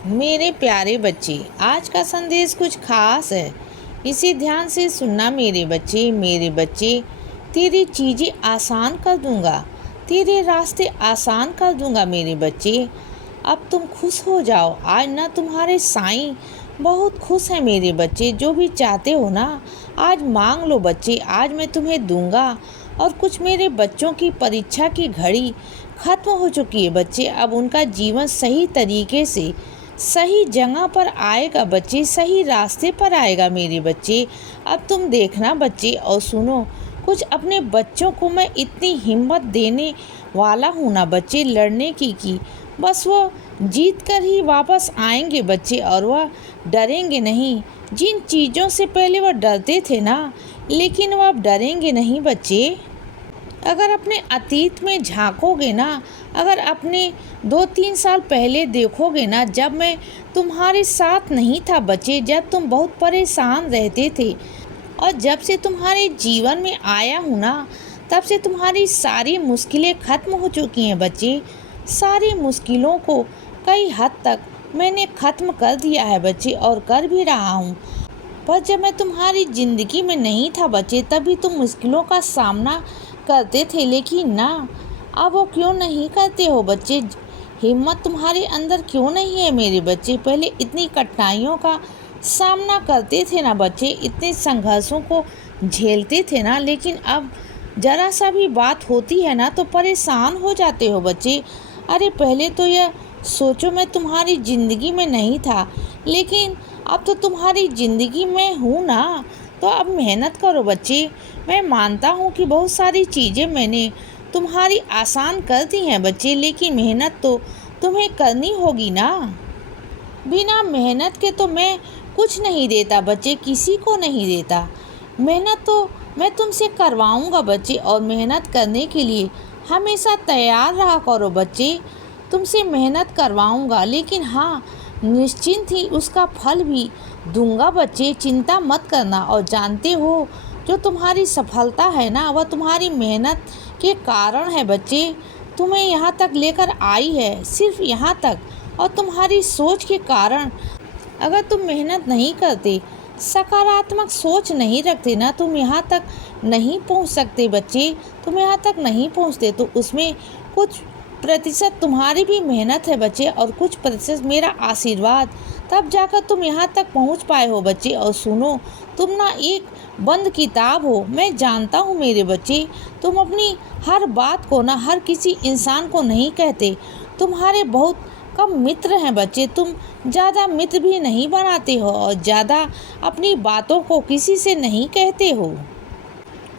मेरे प्यारे बच्चे, आज का संदेश कुछ खास है। इसे ध्यान से सुनना मेरे बच्चे। मेरे बच्चे, तेरी चीज़ें आसान कर दूंगा, तेरे रास्ते आसान कर दूंगा मेरे बच्चे। अब तुम खुश हो जाओ। आज ना तुम्हारे साईं बहुत खुश हैं मेरे बच्चे। जो भी चाहते हो ना आज मांग लो बच्चे, आज मैं तुम्हें दूंगा। और कुछ मेरे बच्चों की परीक्षा की घड़ी खत्म हो चुकी है बच्चे। अब उनका जीवन सही तरीके से सही जगह पर आएगा बच्चे, सही रास्ते पर आएगा मेरे बच्चे। अब तुम देखना बच्चे और सुनो, कुछ अपने बच्चों को मैं इतनी हिम्मत देने वाला हूँ ना बच्चे, लड़ने की बस वो जीत कर ही वापस आएंगे बच्चे, और वह डरेंगे नहीं। जिन चीज़ों से पहले वह डरते थे ना, लेकिन वह अब डरेंगे नहीं बच्चे। अगर अपने अतीत में झांकोगे ना, अगर अपने 2-3 साल पहले देखोगे ना, जब मैं तुम्हारे साथ नहीं था बच्चे, जब तुम बहुत परेशान रहते थे, और जब से तुम्हारे जीवन में आया हूँ ना, तब से तुम्हारी सारी मुश्किलें ख़त्म हो चुकी हैं बच्चे। सारी मुश्किलों को कई हद तक मैंने ख़त्म कर दिया है बच्चे, और कर भी रहा हूँ। पर जब मैं तुम्हारी ज़िंदगी में नहीं था बच्चे, तभी तुम मुश्किलों का सामना करते थे, लेकिन ना अब वो क्यों नहीं करते हो बच्चे। हिम्मत तुम्हारे अंदर क्यों नहीं है मेरे बच्चे। पहले इतनी कठिनाइयों का सामना करते थे ना बच्चे, इतने संघर्षों को झेलते थे ना, लेकिन अब जरा सा भी बात होती है ना तो परेशान हो जाते हो बच्चे। अरे पहले तो यह सोचो, मैं तुम्हारी ज़िंदगी में नहीं था, लेकिन अब तो तुम्हारी ज़िंदगी में हूँ ना। तो अब मेहनत करो बच्चे। मैं मानता हूँ कि बहुत सारी चीज़ें मैंने तुम्हारी आसान कर दी हैं बच्चे, लेकिन मेहनत तो तुम्हें करनी होगी ना। बिना मेहनत के तो मैं कुछ नहीं देता बच्चे, किसी को नहीं देता। मेहनत तो मैं तुमसे करवाऊँगा बच्चे, और मेहनत करने के लिए हमेशा तैयार रहा करो बच्चे। तुमसे मेहनत करवाऊँगा, लेकिन हाँ, निश्चिंत ही उसका फल भी दूंगा बच्चे। चिंता मत करना। और जानते हो, जो तुम्हारी सफलता है ना, वह तुम्हारी मेहनत के कारण है बच्चे। तुम्हें यहाँ तक लेकर आई है, सिर्फ यहाँ तक, और तुम्हारी सोच के कारण। अगर तुम मेहनत नहीं करते, सकारात्मक सोच नहीं रखते ना, तुम यहाँ तक नहीं पहुँच सकते बच्चे। तुम यहाँ तक नहीं पहुँचते तो उसमें कुछ प्रतिशत तुम्हारी भी मेहनत है बच्चे, और कुछ प्रतिशत मेरा आशीर्वाद। तब जाकर तुम यहाँ तक पहुँच पाए हो बच्चे। और सुनो, तुम ना एक बंद किताब हो। मैं जानता हूँ मेरे बच्चे, तुम अपनी हर बात को ना हर किसी इंसान को नहीं कहते। तुम्हारे बहुत कम मित्र हैं बच्चे। तुम ज़्यादा मित्र भी नहीं बनाते हो, और ज़्यादा अपनी बातों को किसी से नहीं कहते हो।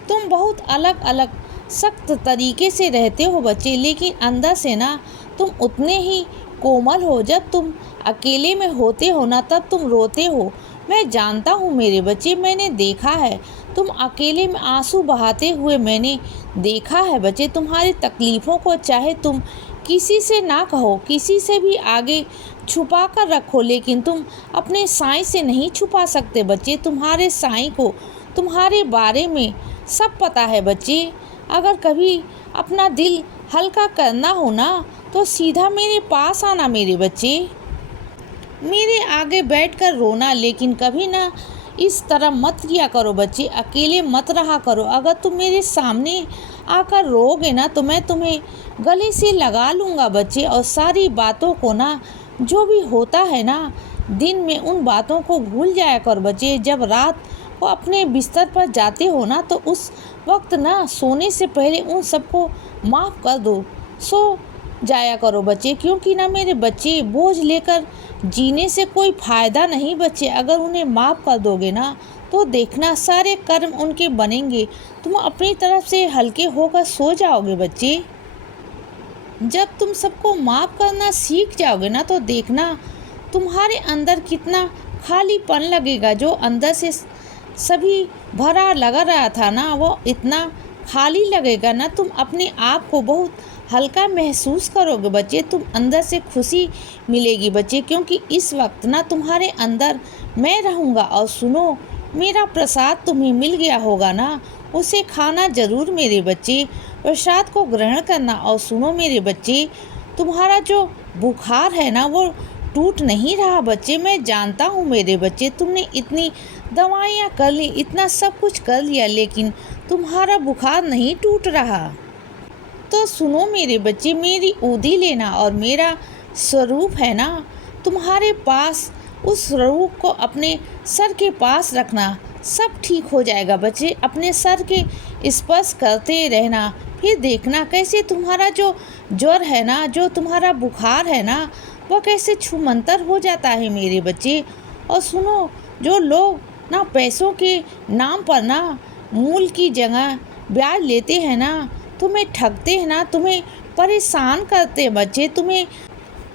तुम बहुत अलग अलग सख्त तरीके से रहते हो बच्चे, लेकिन अंदर से ना तुम उतने ही कोमल हो। जब तुम अकेले में होते हो ना, तब तुम रोते हो। मैं जानता हूँ मेरे बच्चे, मैंने देखा है। तुम अकेले में आंसू बहाते हुए मैंने देखा है बच्चे। तुम्हारी तकलीफ़ों को चाहे तुम किसी से ना कहो, किसी से भी आगे छुपा कर रखो, लेकिन तुम अपने साईं से नहीं छुपा सकते बच्चे। तुम्हारे साईं को तुम्हारे बारे में सब पता है बच्चे। अगर कभी अपना दिल हल्का करना हो ना, तो सीधा मेरे पास आना मेरे बच्चे। मेरे आगे बैठकर रोना, लेकिन कभी ना इस तरह मत किया करो बच्चे। अकेले मत रहा करो। अगर तुम मेरे सामने आकर रोगे ना, तो मैं तुम्हें गले से लगा लूँगा बच्चे। और सारी बातों को ना, जो भी होता है ना दिन में, उन बातों को भूल जाया करो बच्चे। जब रात को अपने बिस्तर पर जाते हो ना, तो उस वक्त ना सोने से पहले उन सबको माफ़ कर दो, सो जाया करो बच्चे। क्योंकि ना मेरे बच्चे, बोझ लेकर जीने से कोई फ़ायदा नहीं बच्चे। अगर उन्हें माफ़ कर दोगे ना, तो देखना सारे कर्म उनके बनेंगे। तुम अपनी तरफ से हल्के होकर सो जाओगे बच्चे। जब तुम सबको माफ़ करना सीख जाओगे ना, तो देखना तुम्हारे अंदर कितना खालीपन लगेगा। जो अंदर से सभी भरा लगा रहा था ना, वो इतना खाली लगेगा ना। तुम अपने आप को बहुत हल्का महसूस करोगे बच्चे। तुम अंदर से खुशी मिलेगी बच्चे, क्योंकि इस वक्त ना तुम्हारे अंदर मैं रहूँगा। और सुनो, मेरा प्रसाद तुम्हें मिल गया होगा ना, उसे खाना ज़रूर मेरे बच्चे। प्रसाद को ग्रहण करना। और सुनो मेरे बच्चे, तुम्हारा जो बुखार है ना, वो टूट नहीं रहा बच्चे। मैं जानता हूँ मेरे बच्चे, तुमने इतनी दवाइयाँ कर ली, इतना सब कुछ कर लिया, लेकिन तुम्हारा बुखार नहीं टूट रहा। तो सुनो मेरे बच्चे, मेरी उदी लेना और मेरा स्वरूप है ना तुम्हारे पास, उस स्वरूप को अपने सर के पास रखना, सब ठीक हो जाएगा बच्चे। अपने सर के स्पर्श करते रहना, फिर देखना कैसे तुम्हारा जो ज्वर है ना, जो तुम्हारा बुखार है ना, वह कैसे छूमंतर हो जाता है मेरे बच्चे। और सुनो, जो लोग ना पैसों के नाम पर ना मूल की जगह ब्याज लेते हैं ना, तुम्हें ठगते हैं ना, तुम्हें परेशान करते हैं बच्चे, तुम्हें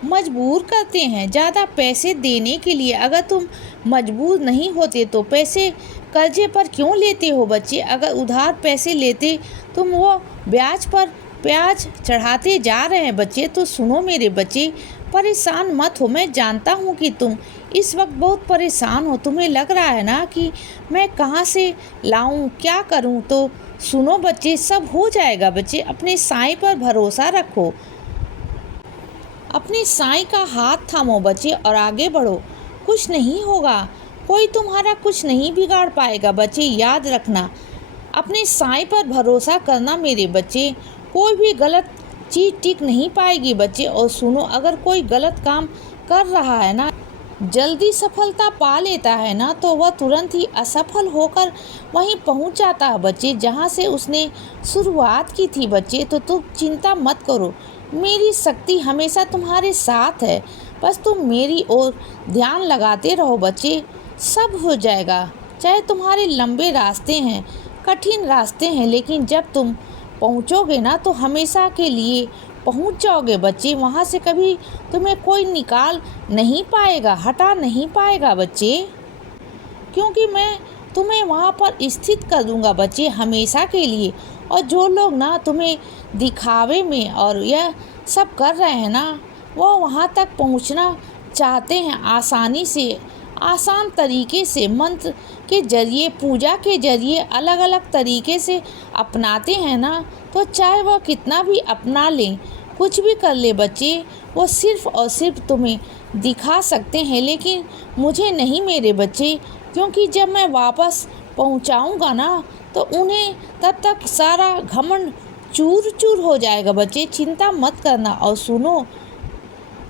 मजबूर करते हैं ज़्यादा पैसे देने के लिए। अगर तुम मजबूर नहीं होते तो पैसे कर्जे पर क्यों लेते हो बच्चे? अगर उधार पैसे लेते तुम वो ब्याज पर ब्याज चढ़ाते जा रहे हैं बच्चे। तो सुनो मेरे बच्चे, परेशान मत हो। मैं जानता हूँ कि तुम इस वक्त बहुत परेशान हो, तुम्हें लग रहा है ना कि मैं कहाँ से लाऊं, क्या करूं। तो सुनो बच्चे, सब हो जाएगा बच्चे। अपने साईं पर भरोसा रखो, अपने साईं का हाथ थामो बच्चे और आगे बढ़ो। कुछ नहीं होगा, कोई तुम्हारा कुछ नहीं बिगाड़ पाएगा बच्चे। याद रखना, अपने साईं पर भरोसा करना मेरे बच्चे। कोई भी गलत चीज़ टिक नहीं पाएगी बच्चे। और सुनो, अगर कोई गलत काम कर रहा है ना, जल्दी सफलता पा लेता है ना, तो वह तुरंत ही असफल होकर वहीं पहुंच जाता है बच्चे जहां से उसने शुरुआत की थी बच्चे। तो तुम चिंता मत करो, मेरी शक्ति हमेशा तुम्हारे साथ है। बस तुम मेरी ओर ध्यान लगाते रहो बच्चे, सब हो जाएगा। चाहे तुम्हारे लंबे रास्ते हैं, कठिन रास्ते हैं, लेकिन जब तुम पहुंचोगे ना तो हमेशा के लिए पहुंच जाओगे बच्चे। वहां से कभी तुम्हें कोई निकाल नहीं पाएगा, हटा नहीं पाएगा बच्चे, क्योंकि मैं तुम्हें वहाँ पर स्थित कर दूंगा बच्चे हमेशा के लिए। और जो लोग ना तुम्हें दिखावे में और यह सब कर रहे हैं ना, वो वहाँ तक पहुँचना चाहते हैं आसानी से, आसान तरीके से, मंत्र के जरिए, पूजा के जरिए, अलग अलग तरीके से अपनाते हैं ना। तो चाहे वह कितना भी अपना लें, कुछ भी कर ले बच्चे, वो सिर्फ़ और सिर्फ तुम्हें दिखा सकते हैं, लेकिन मुझे नहीं मेरे बच्चे। क्योंकि जब मैं वापस पहुंचाऊंगा ना, तो उन्हें तब तक सारा घमंड चूर चूर हो जाएगा बच्चे। चिंता मत करना। और सुनो,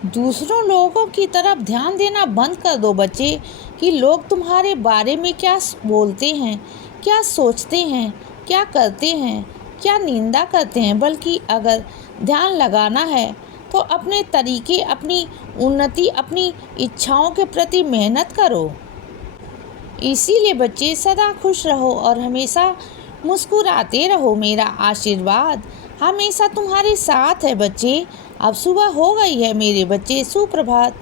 दूसरों लोगों की तरफ ध्यान देना बंद कर दो बच्चे कि लोग तुम्हारे बारे में क्या बोलते हैं, क्या सोचते हैं, क्या करते हैं, क्या निंदा करते हैं। बल्कि अगर ध्यान लगाना है तो अपने तरीके, अपनी उन्नति, अपनी इच्छाओं के प्रति मेहनत करो। इसीलिए बच्चे, सदा खुश रहो और हमेशा मुस्कुराते रहो। मेरा आशीर्वाद हमेशा तुम्हारे साथ है बच्चे। अब सुबह हो गई है मेरे बच्चे, सुप्रभात।